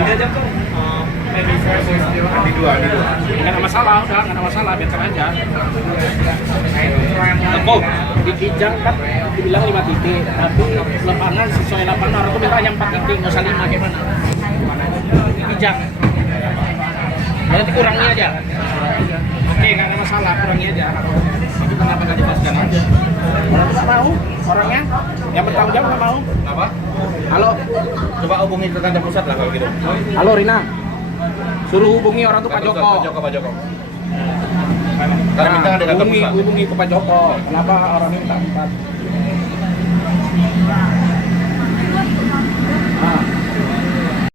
Tiga jam tuh. Di dua. Nggak ada masalah, udah nggak ada masalah, biarkan aja. Tempo. Di Kijang kan dibilang 5 titik, tapi lapangan sesuai lapangan orang tuh mintanya 4 titik, nggak usah 5 gimana? Di Kijang. Nanti kurangi aja. Oke, nggak ada masalah, kurangi aja. Itu kenapa nggak dijelaskan aja? Orang nggak mau, orangnya yang bertanggung jawab nggak mau. Apa? Halo, Coba hubungi ke kantor pusat lah kalau gitu. halo Rina. Suruh hubungi orang tuh Pak Joko. Pak Joko. Karena kita ada kantor pusat. Hubungi ke Pak Joko. Kenapa orang minta 4?